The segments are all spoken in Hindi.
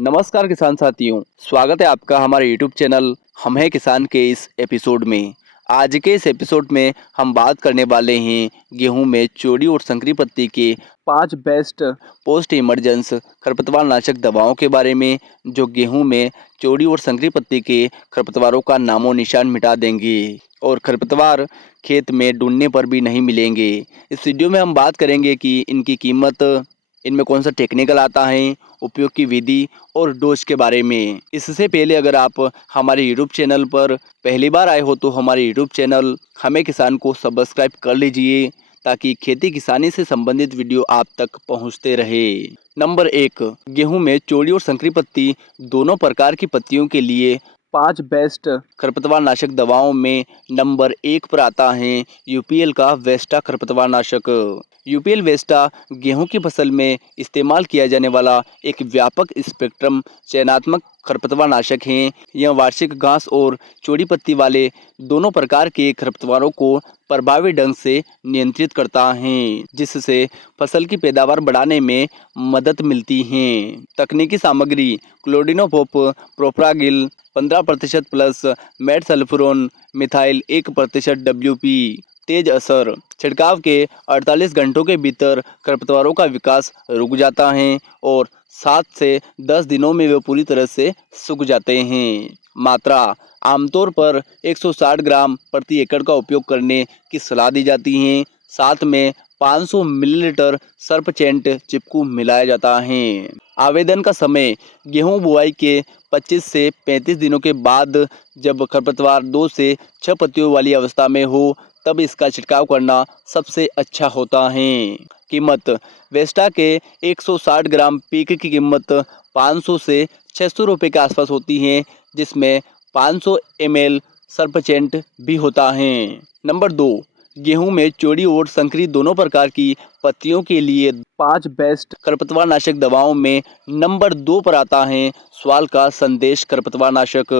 नमस्कार किसान साथियों, स्वागत है आपका हमारे यूट्यूब चैनल हम हैं किसान के इस एपिसोड में। आज के इस एपिसोड में हम बात करने वाले हैं गेहूं में चोरी और संकरी पत्ती के 5 बेस्ट पोस्ट इमरजेंस खरपतवार नाशक दवाओं के बारे में, जो गेहूं में चोरी और संकरी पत्ती के खरपतवारों का नामो निशान मिटा देंगे और खरपतवार खेत में ढूंढने पर भी नहीं मिलेंगे। इस वीडियो में हम बात करेंगे कि इनकी कीमत, इनमें कौन सा टेक्निकल आता है, उपयोग की विधि और डोज के बारे में। इससे पहले अगर आप हमारे यूट्यूब चैनल पर पहली बार आए हो तो हमारे यूट्यूब चैनल हमें किसान को सब्सक्राइब कर लीजिए ताकि खेती किसानी से संबंधित वीडियो आप तक पहुंचते रहे। नंबर 1, गेहूं में चौड़ी और संकरी पत्ती दोनों प्रकार की पत्तियों के लिए 5 बेस्ट खरपतवार नाशक दवाओं में नंबर 1 पर आता है यूपीएल का वेस्टा खरपतवार नाशक। यूपीएल वेस्टा गेहूं की फसल में इस्तेमाल किया जाने वाला एक व्यापक स्पेक्ट्रम चयनात्मक खरपतवार नाशक है। यह वार्षिक घास और चौड़ी पत्ती वाले दोनों प्रकार के खरपतवारों को प्रभावी ढंग से नियंत्रित करता है, जिससे फसल की पैदावार बढ़ाने में मदद मिलती है। तकनीकी सामग्री: क्लोडिनोपोप प्रोप्रागिल 15% प्लस मेटसल्फुरोन मिथाइल 1% WP। तेज असर: छिड़काव के 48 घंटों के भीतर खरपतवारों का विकास रुक जाता है और 7 से 10 दिनों में वे पूरी तरह से सूख जाते हैं। मात्रा: आमतौर पर 160 ग्राम प्रति एकड़ का उपयोग करने की सलाह दी जाती है। साथ में 500 मिलीलीटर सर्पचेंट चिपकू मिलाया जाता है। आवेदन का समय: गेहूं बुआई के 25 से 35 दिनों के बाद, जब खरपतवार 2 से 6 पत्तियों वाली अवस्था में हो तब इसका छिड़काव करना सबसे अच्छा होता है। कीमत: वेस्टा के 160 ग्राम पीक की कीमत 500 से 600 रुपये के आसपास होती है, जिसमें 500 ml सर्पचेंट भी होता है। नंबर 2, गेहूं में चौड़ी और संकरी दोनों प्रकार की पत्तियों के लिए 5 बेस्ट खरपतवार नाशक दवाओं में नंबर 2 पर आता है स्वाल का संदेश खरपतवार नाशक।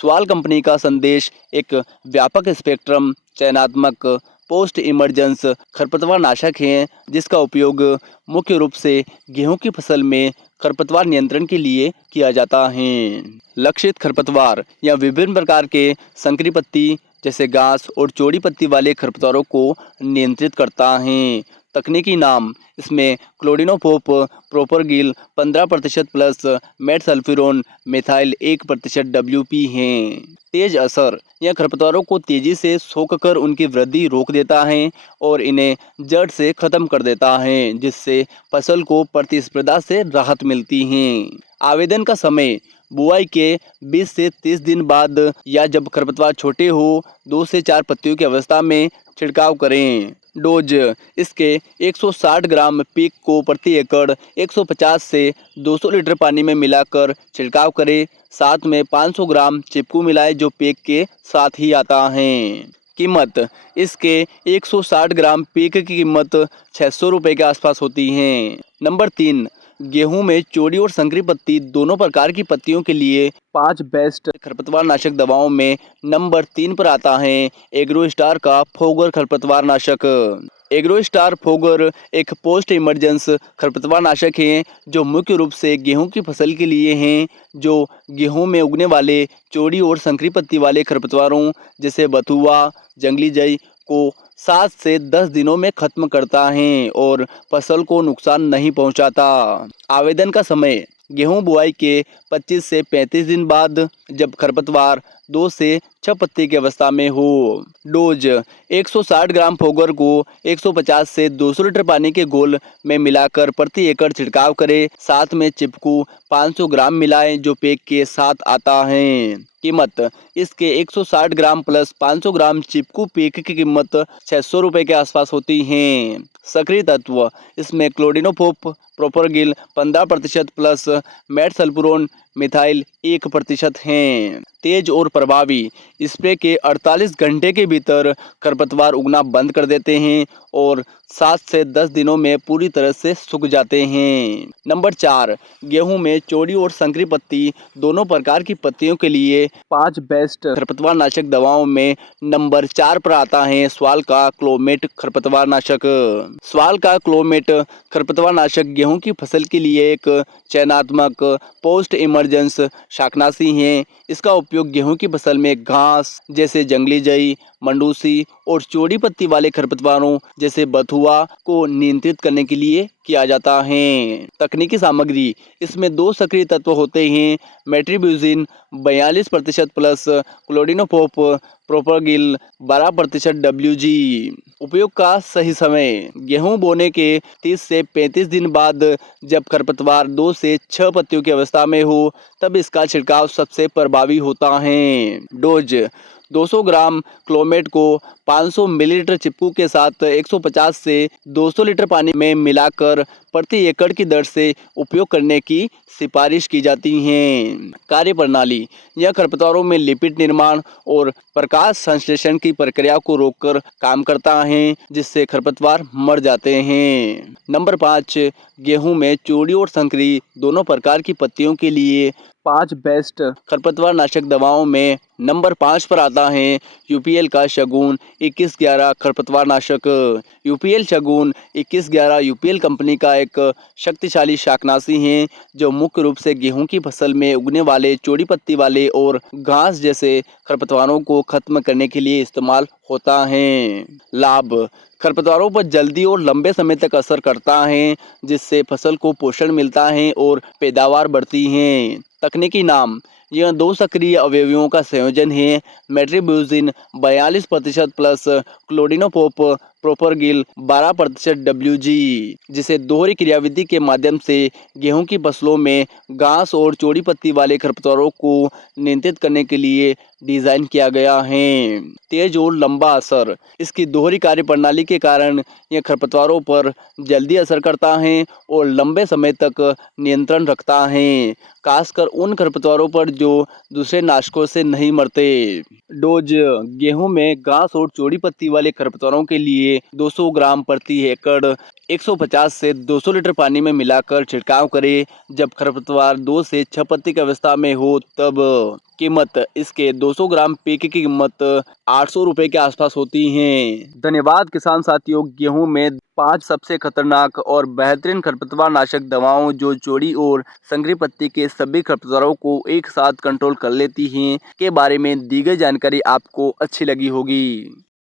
स्वाल कंपनी का संदेश एक व्यापक स्पेक्ट्रम चयनात्मक पोस्ट इमरजेंस खरपतवार नाशक है, जिसका उपयोग मुख्य रूप से गेहूं की फसल में खरपतवार नियंत्रण के लिए किया जाता है। लक्षित खरपतवार या विभिन्न प्रकार के संकरी पत्ती जैसे घास और चौड़ी पत्ती वाले खरपतवारों को नियंत्रित करता है। तकनीकी नाम: इसमें क्लोडिनोपोप प्रोपरगिल 15% प्लस मेटसल्फुरोन मिथाइल 1% WP हैं। तेज असर: यह खरपतवारों को तेजी से सोखकर उनकी वृद्धि रोक देता है और इन्हें जड़ से खत्म कर देता है, जिससे फसल को प्रतिस्पर्धा से राहत मिलती है। आवेदन का समय: बुआई के 20 से 30 दिन बाद या जब खरपतवार छोटे हो 2 से 4 पत्तियों की अवस्था में छिड़काव करें। डोज: इसके 160 ग्राम पीक को प्रति एकड़ 150 से 200 लीटर पानी में मिलाकर छिड़काव करें। साथ में 500 ग्राम चिपकू मिलाएं, जो पीक के साथ ही आता है। कीमत: इसके 160 ग्राम पीक की कीमत 600 रुपये के आसपास होती है। नंबर 3, गेहूं में चौड़ी और संकरी पत्ती दोनों प्रकार की पत्तियों के लिए 5 बेस्ट खरपतवार नाशक दवाओं में नंबर 3 पर आता है एग्रोस्टार का फोगर खरपतवार नाशक। एग्रोस्टार फोगर एक पोस्ट इमरजेंस खरपतवार नाशक है, जो मुख्य रूप से गेहूं की फसल के लिए हैं, जो गेहूं में उगने वाले चौड़ी और संकरी पत्ती वाले खरपतवारों जैसे बथुआ, जंगली जई को 7 से 10 दिनों में खत्म करता है और फसल को नुकसान नहीं पहुंचाता। आवेदन का समय: गेहूं बुआई के 25 से 35 दिन बाद, जब खरपतवार 2 से 6 पत्ती की अवस्था में हो। डोज: 160 ग्राम फोगर को 150 से 200 लीटर पानी के घोल में मिलाकर प्रति एकड़ छिड़काव करें। साथ में चिपकू 500 ग्राम मिलाएं, जो पैक के साथ आता है। कीमत: इसके 160 ग्राम प्लस 500 ग्राम चिपकू पैक की कीमत 600 रुपये के आसपास होती है। सक्रिय तत्व: इसमें क्लोडिनोपोप प्रोपरगिल 15% प्लस मेटसल्फुरोन मिथाइल 1% हैं। तेज और प्रभावी: स्प्रे के 48 घंटे के भीतर खरपतवार उगना बंद कर देते हैं और 7 से 10 दिनों में पूरी तरह से सूख जाते हैं। नंबर 4, गेहूं में चौड़ी और संकरी पत्ती दोनों प्रकार की पत्तियों के लिए 5 बेस्ट खरपतवार नाशक दवाओं में नंबर 4 पर आता है स्वाल का क्लोमेट खरपतवार नाशक। स्वाल का क्लोमेट खरपतवार नाशक गेहूं की फसल के लिए एक चयनात्मक पोस्ट इमरजेंस शाकनाशी है। इसका उपयोग गेहूं की फसल में घास जैसे जंगली जई, मंडूसी और चौड़ी पत्ती वाले खरपतवारों जैसे बथुआ को नियंत्रित करने के लिए किया जाता है। तकनीकी सामग्री, इसमें 2 सक्रिय तत्व होते हैं, मेट्रिब्यूजिन 42% प्लस क्लोडिनोफोप प्रोपरगिल 12% WG। उपयोग का सही समय, गेहूं बोने के 30 से 35 दिन बाद जब खरपतवार 2 से 6 पत्तियों की अवस्था में हो तब इसका छिड़काव सबसे प्रभावी होता है। डोज, 200 ग्राम क्लोमेट को 500 मिलीलीटर चिपकू के साथ 150 से 200 लीटर पानी में मिलाकर प्रति एकड़ की दर से उपयोग करने की सिफारिश की जाती है। कार्यप्रणाली, यह खरपतवारों में लिपिड निर्माण और प्रकाश संश्लेषण की प्रक्रिया को रोककर काम करता है जिससे खरपतवार मर जाते हैं। नंबर 5, गेहूं में चौड़ी और संकरी दोनों प्रकार की पत्तियों के लिए 5 बेस्ट खरपतवार नाशक दवाओं में नंबर 5 पर आता है यूपीएल का शगुन 2111 खरपतवार नाशक। यूपीएल शगुन 2111 यूपीएल कंपनी का एक शक्तिशाली शाकनाशी है जो मुख्य रूप से गेहूं की फसल में उगने वाले चौड़ी पत्ती वाले और घास जैसे खरपतवारों को खत्म करने के लिए इस्तेमाल होता है। लाभ, खरपतवारों पर जल्दी और लंबे समय तक असर करता है जिससे फसल को पोषण मिलता है और पैदावार बढ़ती है। तकनीकी नाम, यह 2 सक्रिय अवयवियों का संयोजन है, मेट्रिब्यूजिन 42% प्लस क्लोडिनोफोप प्रोपरगिल 12% WG, जिसे दोहरी क्रियाविधि के माध्यम से गेहूं की फसलों में घास और चौड़ी पत्ती वाले खरपतवारों को नियंत्रित करने के लिए डिजाइन किया गया है। तेज और लंबा असर, इसकी दोहरी कार्यप्रणाली के कारण यह खरपतवारों पर जल्दी असर करता है और लंबे समय तक नियंत्रण रखता है, खासकर उन खरपतवारों पर जो दूसरे नाशकों से नहीं मरते। डोज, गेहूं में घास और चौड़ी पत्ती वाले खरपतवारों के लिए 200 ग्राम प्रति एकड़ 150 से 200 लीटर पानी में मिलाकर छिड़काव करें। जब खरपतवार 2 से 6 पत्ती की अवस्था में हो तब। कीमत, इसके 200 ग्राम पीक की कीमत 800 रुपये के आसपास होती है। धन्यवाद किसान साथियों। गेहूं में 5 सबसे खतरनाक और बेहतरीन खरपतवार नाशक दवाओं जो चौड़ी और संकरी पत्ती के सभी खरपतवारों को एक साथ कंट्रोल कर लेती हैं के बारे में दी गई जानकारी आपको अच्छी लगी होगी।